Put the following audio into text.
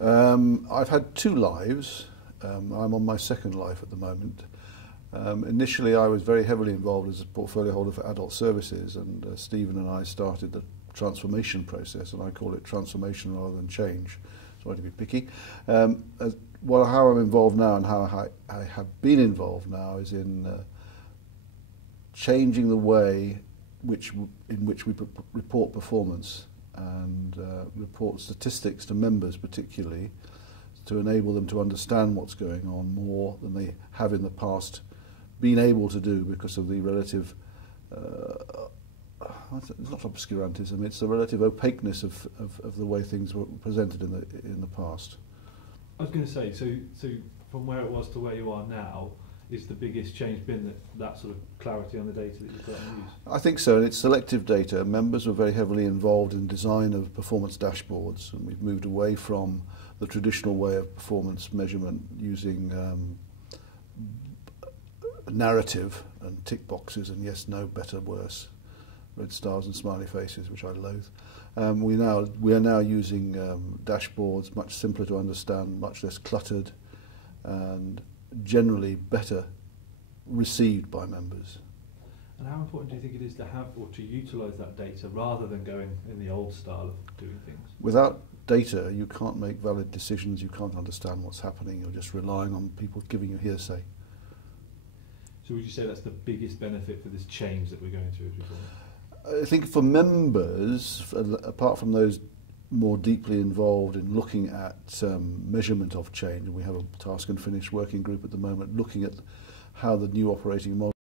I've had two lives. I'm on my second life at the moment. Initially, I was very heavily involved as a portfolio holder for adult services, and Stephen and I started the transformation process, and I call it transformation rather than change. Sorry to be picky. How I'm involved now and how I have been involved now is in changing the way in which we report performance and report statistics to members, particularly to enable them to understand what's going on more than they have in the past been able to do because of the relative, it's not obscurantism, it's the relative opaqueness of the way things were presented in the past. I was going to say, so from where it was to where you are now, is the biggest change been that sort of clarity on the data that you've got in use? I think so, and it's selective data. Members were very heavily involved in design of performance dashboards, and we've moved away from the traditional way of performance measurement using narrative and tick boxes and yes, no, better, worse, red stars and smiley faces, which I loathe. We are now using dashboards, much simpler to understand, much less cluttered, and generally better received by members. And how important do you think it is to have or to utilise that data rather than going in the old style of doing things? Without data, you can't make valid decisions, you can't understand what's happening, you're just relying on people giving you hearsay. So would you say that's the biggest benefit for this change that we're going through as we call it? I think for members, apart from those more deeply involved in looking at measurement of change, and we have a task and finish working group at the moment looking at how the new operating model